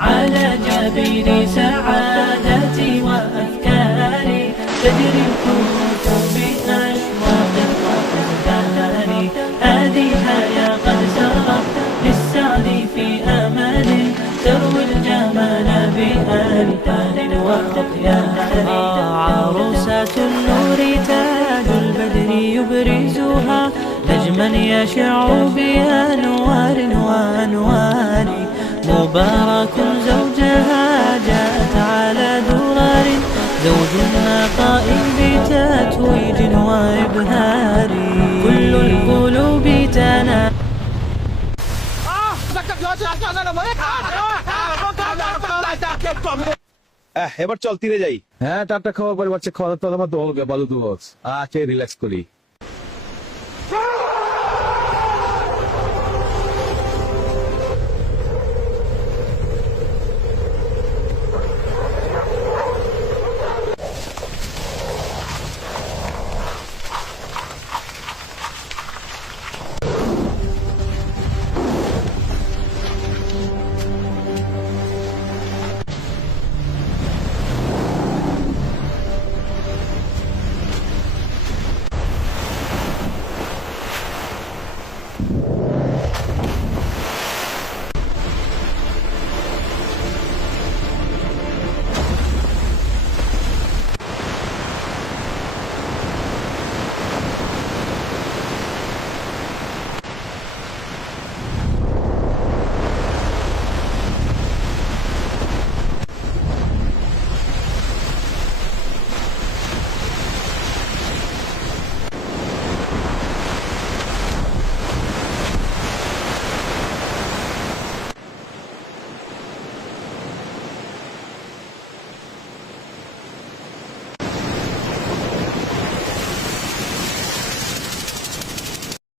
على جبين سعادتي وأفكاري تجري الكروت بأشواق وأزداني. هذه حياة قد سرت للسعد في أمان تروي الجمال بألبان وأطيان. عروسة النور تاج البدر يبرزها نجما يشع بأنوار وأنوار. مبارك زوجها جاءت على درر زوج نقاء بتتويج وإبهار. كل القلوب تنا এবার চল তীরে যাই। হ্যাঁ টাটা খাওয়ার পরে বাচ্চা খাওয়া দাওয়া আমার তো হবে বালু দুধ। আচ্ছা রিল্যাক্স করি।